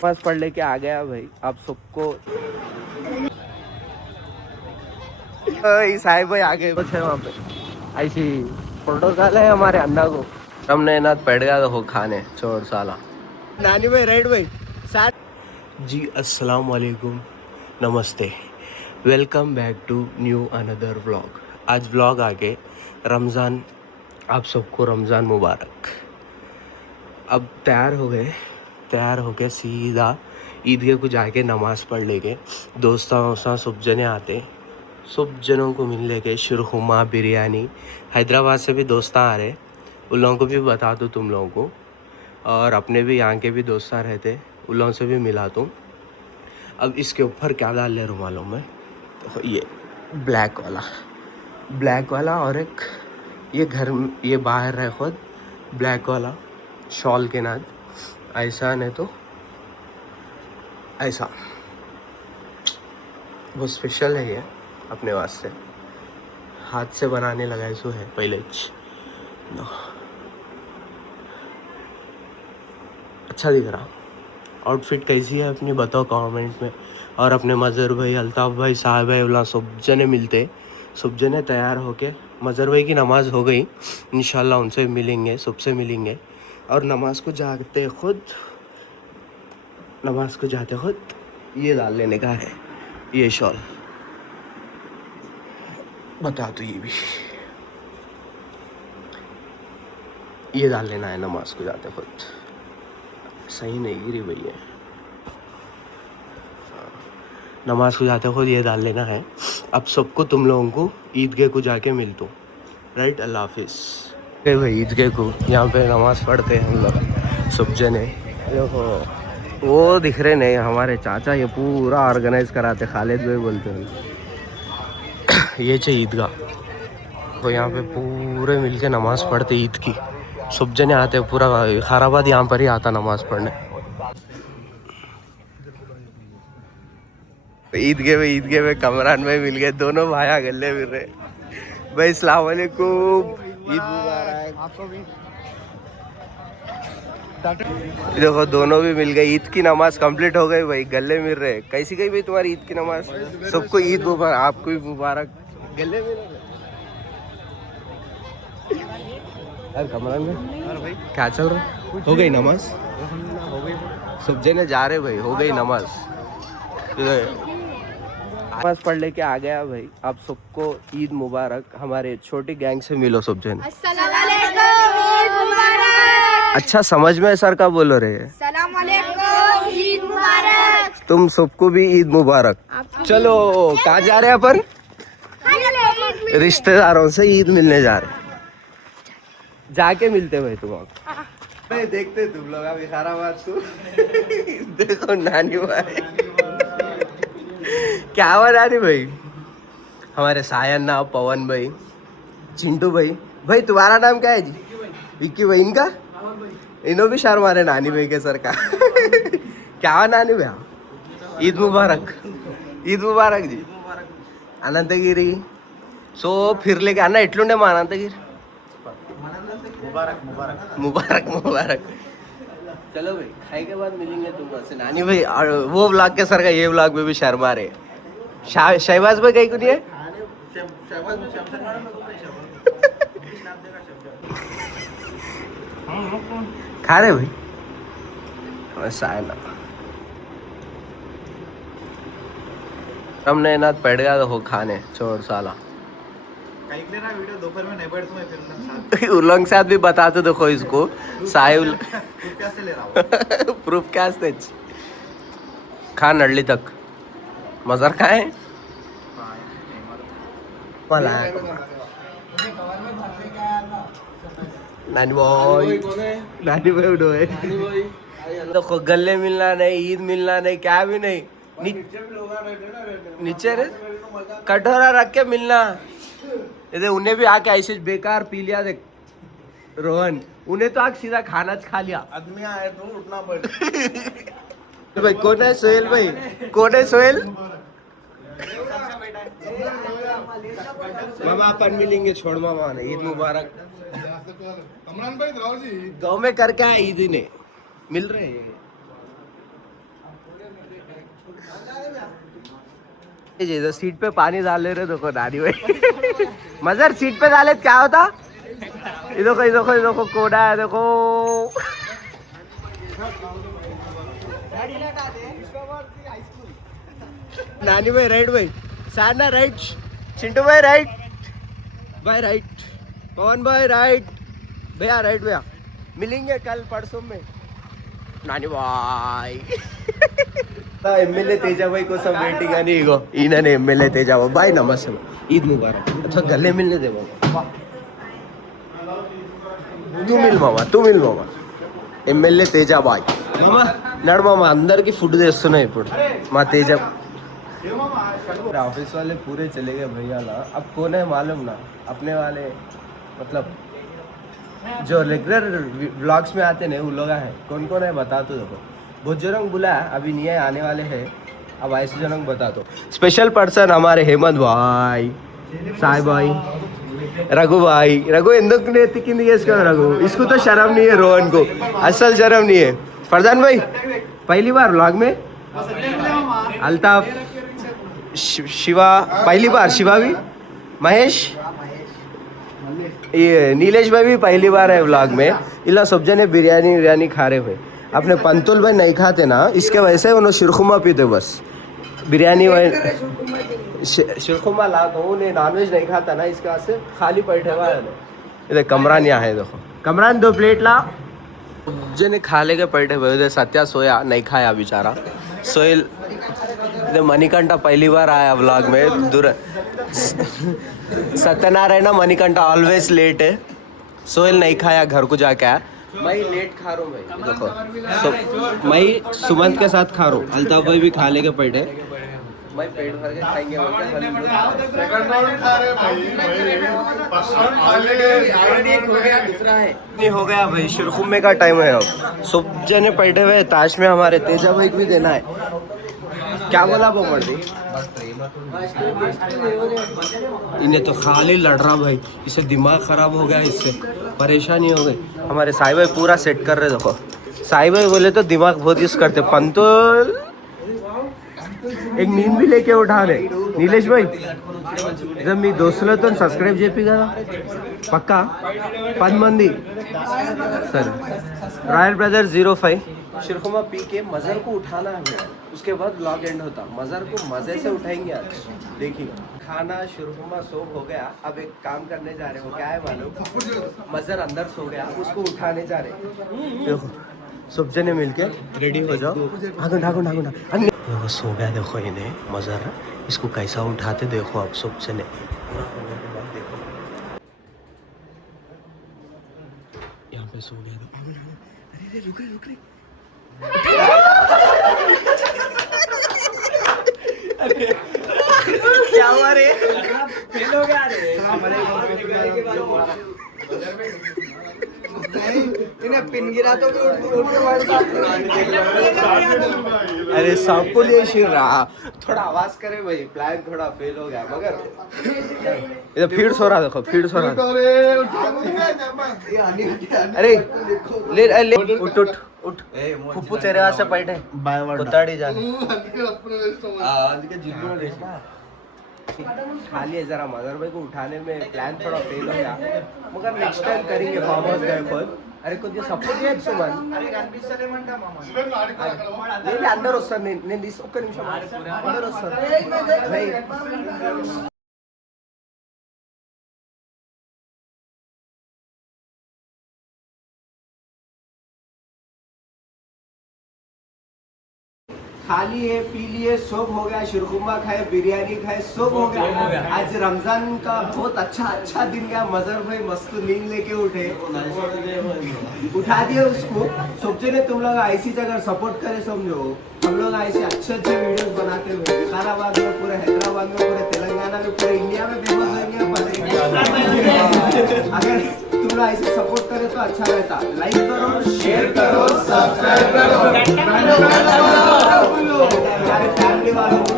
नमाज पढ़ लेके आ गया भाई आप सबको। साहिब भाई आ गए कुछ है वहाँ पे ऐसी प्रोटोकॉल है हमारे अन्ना को। हमने ना बैठ गया तो खाने छोड़ साला। नानी भाई राइट भाई साथ जी। अस्सलाम वालेकुम, नमस्ते, welcome back to new another vlog. आज व्लॉग आगे रमज़ान, आप सबको रमज़ान मुबारक। अब तैयार हो गए सीधा ईदगाह को जाके नमाज़ पढ़ लेके दोस्तां सब जने आते, सब जनों को मिल लेके शिरखुमा बिरयानी। हैदराबाद से भी दोस्तां आ रहे, उन लोगों को भी बता दूँ तुम लोगों को, और अपने भी यहाँ के भी दोस्तां रहते उन लोगों से भी मिला दूँ। अब इसके ऊपर क्या डाल ले रुमालों में, तो ये ब्लैक वाला और एक ये बाहर है खुद ब्लैक वाला शॉल के नाद, ऐसा नहीं तो ऐसा। वो स्पेशल है ये अपने वास्ते, हाथ से बनाने लगा इसो है पहले। अच्छा दिख रहा। आउटफिट कैसी है अपनी बताओ कमेंट में। और अपने मज़र भाई, अल्ताफ़ भाई, साहब भाई उला सब जने मिलते, सब जने तैयार होके। मज़र भाई की नमाज़ हो गई, इंशाल्लाह उनसे मिलेंगे, सबसे मिलेंगे। और नमाज़ को जाते खुद ये डाल लेने का है, ये शॉल बता दो, ये डाल लेना है नमाज़ को जाते खुद। सही नहीं गिरी भैया, नमाज को जाते खुद ये डाल लेना है। अब सबको तुम लोगों को ईदगाह को जाके मिलता हूँ, राइट। अल्लाह हाफिज़। भाई ईदगाह को यहाँ पे नमाज़ पढ़ते हैं हम लोग सब जने। देखो वो दिख रहे नहीं हमारे चाचा, ये पूरा ऑर्गेनाइज कराते, खालिद भाई बोलते हैं। ये चाहिए ईदगाह, तो यहाँ पे पूरे मिलके नमाज़ पढ़ते ईद की, सब जने आते, पूरा खैराबाद यहाँ पर ही आता नमाज़ पढ़ने। ईदगाह में कमरान भाई मिल गए, दोनों भाया गले मिल रहे भाई। अस्सलाम वालेकुम, ईद मुबारक आपको भी। देखो दोनों भी मिल गए, ईद की नमाज कंप्लीट हो गई भाई, गले मिल रहे। कैसी गई भाई तुम्हारी ईद की नमाज? सबको ईद मुबारक, आपको भी मुबारक, गले मिल रहे। यार कमरान भाई क्या चल रहा है? हो गई नमाज? हो गई, सब जने जा रहे भाई, हो गई नमाज। नमाज पढ़ लेके आ गया भाई आप सबको ईद मुबारक। हमारे छोटी गैंग से मिलो सब जन। अस्सलाम वालेकुम, ईद मुबारक। अच्छा समझ में सर का बोलो रहे हैं। अस्सलाम वालेकुम, ईद मुबारक। तुम सबको भी ईद मुबारक। चलो कहाँ जा रहे हैं अपन? रिश्तेदारों से ईद मिलने जा रहे, जाके मिलते भाई तुम। भाई देखते तुम लोग अभी खैराबाद को। देखो नानी भाई क्या बना रही भाई, हमारे सायन नाम पवन भाई, चिंटू भाई तुम्हारा नाम क्या है जी? विक्की भाई। इनका इन्हों भी शर्म आ रहे नानी भाई के सर का। क्या नानी भाई, ईद मुबारक, ईद मुबारक जी। अनंतगिरी सो फिर लेके आना इट्लुंडे मा अनंतगिरी। मुबारक। चलो भाई खाई के बाद मिलेंगे तुमसे नानी भाई। वो व्लॉग के सर का ये व्लॉग में भी शर्मा रहे। शहबाज भाई कहीं को नहीं है? खा रहे भाई हमने ना बैठ गया तो खाने छोड़ साला। वीडियो दोपहर में नहीं बैठता मैं फिर उलंग साथ भी बताते देखो इसको साहिल कैसे ले रहा हूँ। प्रूफ क्या खा नडली तक मजर का है नानी भाई उठो है। देखो गले मिलना नहीं, ईद मिलना नहीं, क्या भी नहीं, नीचे रे कटोरा रख के मिलना। ये उन्हें भी आके ऐसे बेकार पी लिया देख रोहन, उन्हें तो आके सीधा खाना खा लिया। आदमी आए तो उठना पड़े। भाई कौन है सोहेल भाई? कौन है सोहेल? मामा अपन मिलेंगे, छोड़ मामा ने। ईद मुबारक। गाँव में करके आए ईद ने मिल रहे हैं। इधर सीट पे पानी डाल ले रहे देखो नानी भाई मजर सीट पे डाले क्या होता ये देखो कोड़ा है देखो नानी भाई राइट भाई सारना राइट चिंटू भाई राइट पवन भाई राइट भैया राइट भैया मिलेंगे कल परसों में नानी भाई एमएलए तेजा भाई को सब वेटिंग आनी इगो इन्होंने एमएलए तेजा भाई नमस्ते ईद मुबारक अच्छा गले मिलने दे मामा तू मिल मामा एमएलए तेजा भाई मामा नड़ मामा अंदर की फुड तेस्तुन्ना इप्पुडु मा तेजा ऑफिस वाले पूरे चले गए भैया ना अब कौन है मालूम ना अपने वाले मतलब जो रेगुलर व्लॉग्स में आते हैं वो लोग हैं कौन है बता तो देखो बहुत जनों बुला अभी नहीं है आने वाले हैं अब ऐसे जनों बता दो स्पेशल पर्सन हमारे हेमंत भाई साई भाई रघु ఎందుకు కింద చేసుకో रघु इसको तो शर्म नहीं है रोहन को असल शर्म नहीं है फरजान भाई पहली बार व्लॉग में अल्ताफ शिवा पहली बार शिवा भी महेश ये नीलेश भाई भी पहली बार है व्लॉग में इला सब जने बिरयानी खा रहे हुए अपने पंतुल भाई नहीं खाते ना इसके वजह से उन्होंने शिरखुमा पीते बस बिरयानी शिरखुमा ला तो उन्हें नॉनवेज नहीं खाता ना इसके वजह से खाली बैठे हुआ है इधर कमरान यहाँ है देखो कमरान 2 प्लेट ला जने खा ले के बैठे हुए इधर सत्या सोया नहीं खाया बेचारा सोहेल इधर मणिकंठा पहली बार आया व्लॉग में दूर सत्यनारायण मणिकंठा ऑलवेज लेट है सोहेल नहीं खाया घर को जाके आया मैं लेट खा रहा हूँ भाई देखो मैं सुमंत के साथ खा रहा हूँ अल्ताफ भाई भी खा लेके बैठे मैं पेट भर के खाएंगे नहीं हो गया भाई शिरखुमे का टाइम है अब सब जने बैठे हुए ताश में हमारे तेजा भाई भी देना है क्या बोला वो मर्दी इन्हें तो खाली लड़ रहा भाई इससे दिमाग खराब हो गया इससे परेशानी हो गई हमारे साई भाई पूरा सेट कर रहे देखो साई भाई बोले तो दिमाग बहुत यूज करते पंतुल एक नींद भी लेके उठा रहे नीलेश भाई जब मी दोस्तों तो सब्सक्राइब जेपी का पक्का 10 मंदी सर रॉयल ब्रदर 05 शिरखुमा पी के मजर को उठाना है उसके बाद व्लॉग एंड होता मजर को मजे से उठाएंगे आज देखिए खाना शिरखुमा सोप हो गया अब एक काम करने जा रहे हो क्या है मालूम मजर अंदर सो गया उसको उठाने जा रहे देखो सब जने मिलके रेडी हो जाओ देखो सो गया देखो इन्हें मजर इसको कैसा उठाते देखो आप सब जने यहाँ पे सो गया अरे रुक रे क्या हुआ रे फेल हो गया रे इन्हें पिन गिरा तो अरे सबको लिए शिर रहा थोड़ा आवाज करे भाई प्लान थोड़ा फेल हो गया मगर इधर फीड सो रहा देखो फीड सो रहा अरे ले उठ फुप्पू तेरे वास्ते बैठे कुत्ताड़ी जाने खाली है जरा मदर भाई को उठाने में प्लान थोड़ा फेल हो गया मगर नेक्स्ट टाइम करेंगे फार्म हाउस गए पर अरे कुछ सपोर्ट है सुमन अंदर वस्ताను నేను ఒక్క నిమిషం అందరూ వస్తారు भाई खाली है पी लिए सब हो गया शिरखुमा खाए बिरयानी खाए सब हो गया आज रमजान का बहुत अच्छा दिन गया मजर भाई मस्त नींद लेके उठे उठा दिए उसको सब जने तुम लोग ऐसी जगह सपोर्ट करे समझो हम लोग ऐसे अच्छे वीडियोस बनाते हुए हैदराबाद में पूरे हैदराबाद में पूरे तेलंगाना में पूरे इंडिया में फेमस होंगे अगर तुम लोग ऐसे सपोर्ट करे तो अच्छा रहता लाइक करो शेयर करो सब्सक्राइब करो फैमिली वालों